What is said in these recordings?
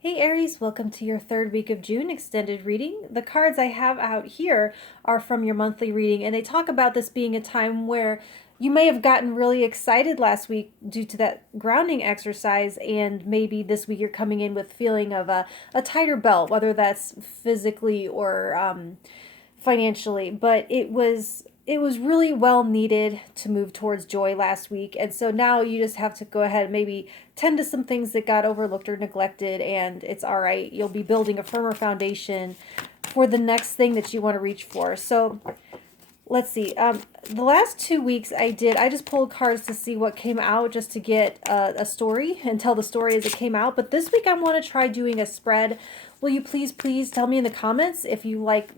Hey Aries, welcome to your third week of June extended reading. The cards I have out here are from your monthly reading, and they talk about this being a time where you may have gotten really excited last week due to that grounding exercise, and maybe this week you're coming in with feeling of a tighter belt, whether that's physically or financially, but it was really well needed to move towards joy last week. And so now you just have to go ahead and maybe tend to some things that got overlooked or neglected, and it's all right. You'll be building a firmer foundation for the next thing that you want to reach for. So let's see. The last 2 weeks I just pulled cards to see what came out, just to get a story and tell the story as it came out. But this week I want to try doing a spread. Will you please tell me in the comments if you like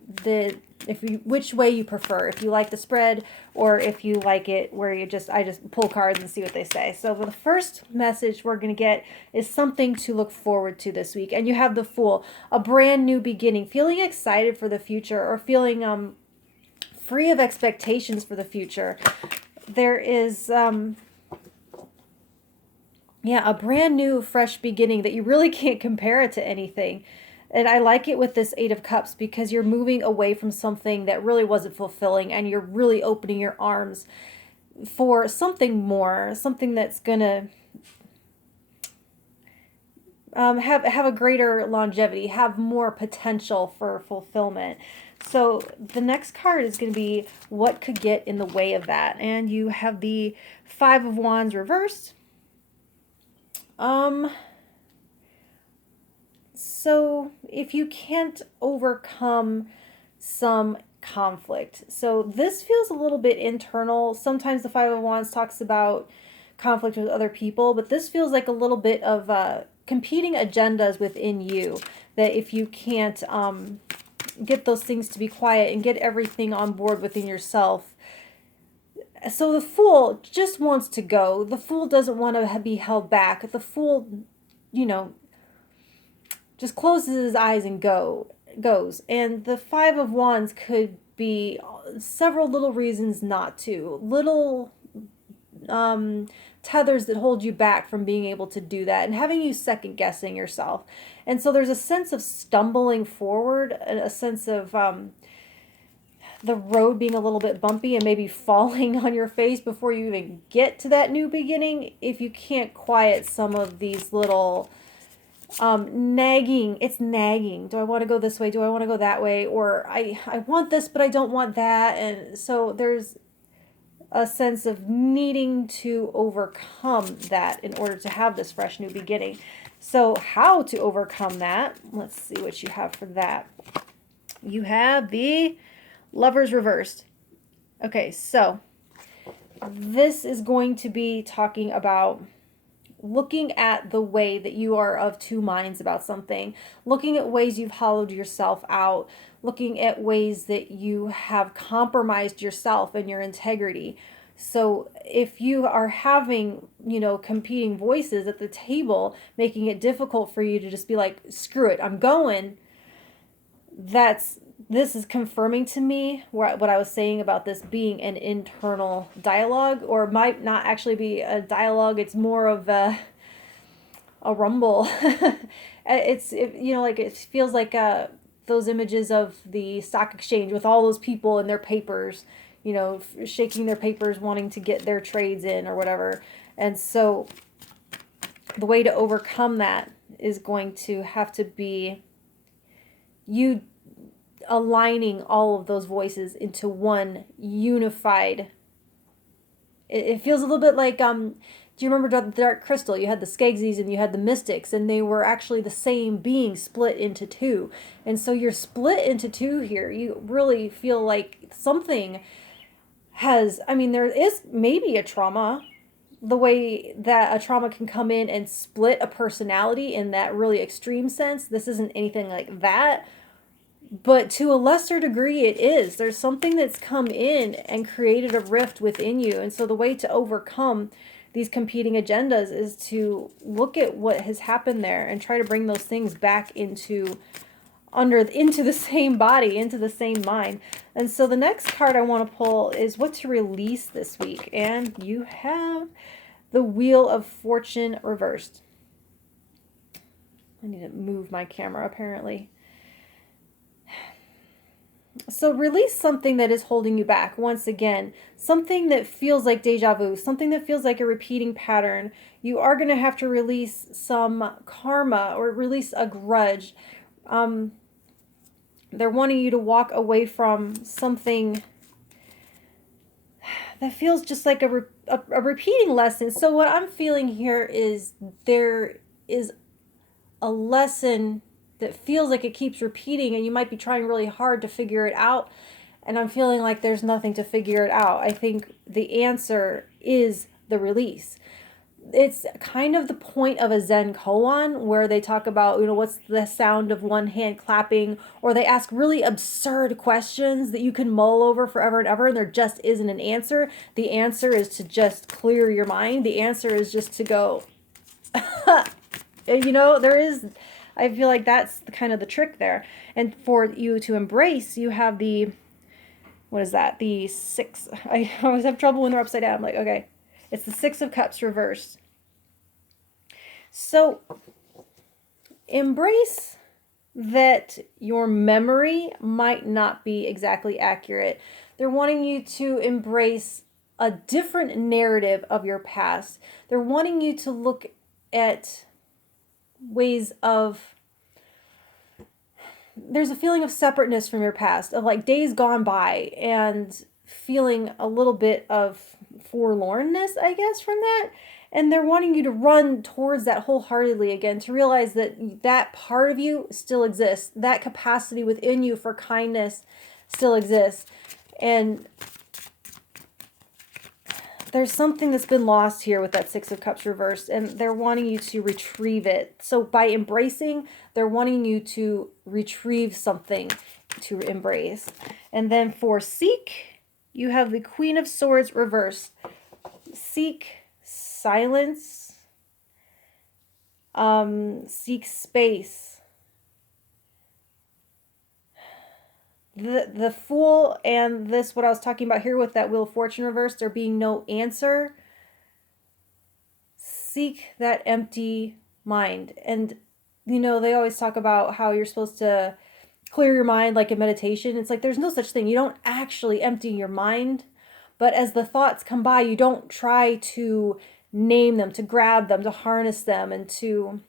which way you prefer, if you like the spread or if you like it where I just pull cards and see what they say. So the first message we're going to get is something to look forward to this week. And you have the Fool, a brand new beginning, feeling excited for the future, or feeling free of expectations for the future. There is a brand new fresh beginning that you really can't compare it to anything. And I like it with this Eight of Cups because you're moving away from something that really wasn't fulfilling, and you're really opening your arms for something more, something that's gonna have a greater longevity, have more potential for fulfillment. So the next card is going to be what could get in the way of that, and you have the Five of Wands reversed. So if you can't overcome some conflict, so this feels a little bit internal. Sometimes the Five of Wands talks about conflict with other people, but this feels like a little bit of competing agendas within you, that if you can't get those things to be quiet and get everything on board within yourself. So the Fool just wants to go. The Fool doesn't want to be held back. The Fool, just closes his eyes and goes. And the Five of Wands could be several little reasons not to. Little tethers that hold you back from being able to do that and having you second guessing yourself. And so there's a sense of stumbling forward, a sense of the road being a little bit bumpy and maybe falling on your face before you even get to that new beginning, if you can't quiet some of these little nagging. It's nagging. Do I want to go this way? Do I want to go that way? Or I want this, but I don't want that. And so there's a sense of needing to overcome that in order to have this fresh new beginning. So how to overcome that? Let's see what you have for that. You have the Lovers reversed. Okay, so this is going to be talking about looking at the way that you are of two minds about something, looking at ways you've hollowed yourself out, looking at ways that you have compromised yourself and your integrity. So if you are having, competing voices at the table, making it difficult for you to just be like, screw it, I'm going, this is confirming to me what I was saying about this being an internal dialogue, or might not actually be a dialogue. It's more of a rumble. It feels like those images of the stock exchange with all those people and their papers, shaking their papers, wanting to get their trades in or whatever. And so the way to overcome that is going to have to be you aligning all of those voices into one unified. It feels a little bit like, do you remember the Dark Crystal? You had the Skeksis and you had the Mystics, and they were actually the same being split into two. And so you're split into two here. You really feel like something there is maybe a trauma, the way that a trauma can come in and split a personality in that really extreme sense. This isn't anything like that, but to a lesser degree it is. There's something that's come in and created a rift within you. And so the way to overcome these competing agendas is to look at what has happened there and try to bring those things back into the same body, into the same mind. And so the next card I want to pull is what to release this week. And you have the Wheel of Fortune reversed. I need to move my camera apparently. So release something that is holding you back. Once again, something that feels like deja vu, something that feels like a repeating pattern. You are going to have to release some karma or release a grudge. They're wanting you to walk away from something that feels just like a repeating lesson. So what I'm feeling here is there is a lesson that feels like it keeps repeating, and you might be trying really hard to figure it out, and I'm feeling like there's nothing to figure it out. I think the answer is the release. It's kind of the point of a Zen koan where they talk about, what's the sound of one hand clapping, or they ask really absurd questions that you can mull over forever and ever, and there just isn't an answer. The answer is to just clear your mind. The answer is just to go, there is, I feel like that's kind of the trick there. And for you to embrace, you have the, what is that? The 6. I always have trouble when they're upside down. I'm like, okay, it's the 6 of Cups reversed. So embrace that your memory might not be exactly accurate. They're wanting you to embrace a different narrative of your past. They're wanting you to look at ways of, there's a feeling of separateness from your past, of like days gone by, and feeling a little bit of forlornness, I guess, from that. And they're wanting you to run towards that wholeheartedly again, to realize that that part of you still exists. That capacity within you for kindness still exists. And there's something that's been lost here with that 6 of Cups reversed, and they're wanting you to retrieve it. So by embracing, they're wanting you to retrieve something to embrace. And then for seek, you have the Queen of Swords reversed. Seek silence. Seek space. The Fool and this, what I was talking about here with that Wheel of Fortune reversed, there being no answer. Seek that empty mind. And, they always talk about how you're supposed to clear your mind like in meditation. It's like there's no such thing. You don't actually empty your mind. But as the thoughts come by, you don't try to name them, to grab them, to harness them, and to,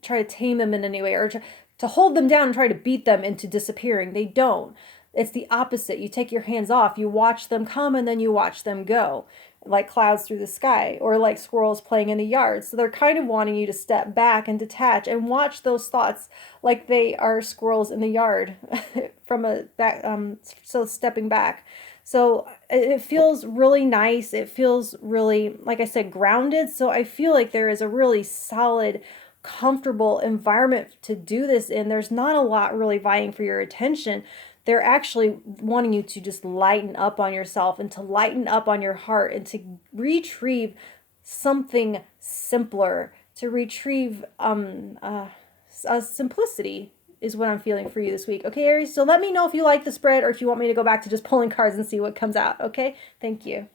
try to tame them in any way, or to hold them down and try to beat them into disappearing. They don't. It's the opposite. You take your hands off, you watch them come, and then you watch them go, like clouds through the sky, or like squirrels playing in the yard. So they're kind of wanting you to step back and detach and watch those thoughts like they are squirrels in the yard from a back, so stepping back. So it feels really nice. It feels really, like I said, grounded. So I feel like there is a really solid, comfortable environment to do this in. There's not a lot really vying for your attention. They're actually wanting you to just lighten up on yourself and to lighten up on your heart and to retrieve something simpler, to retrieve a simplicity is what I'm feeling for you this week. Okay, Aries? So let me know if you like the spread or if you want me to go back to just pulling cards and see what comes out. Okay? Thank you.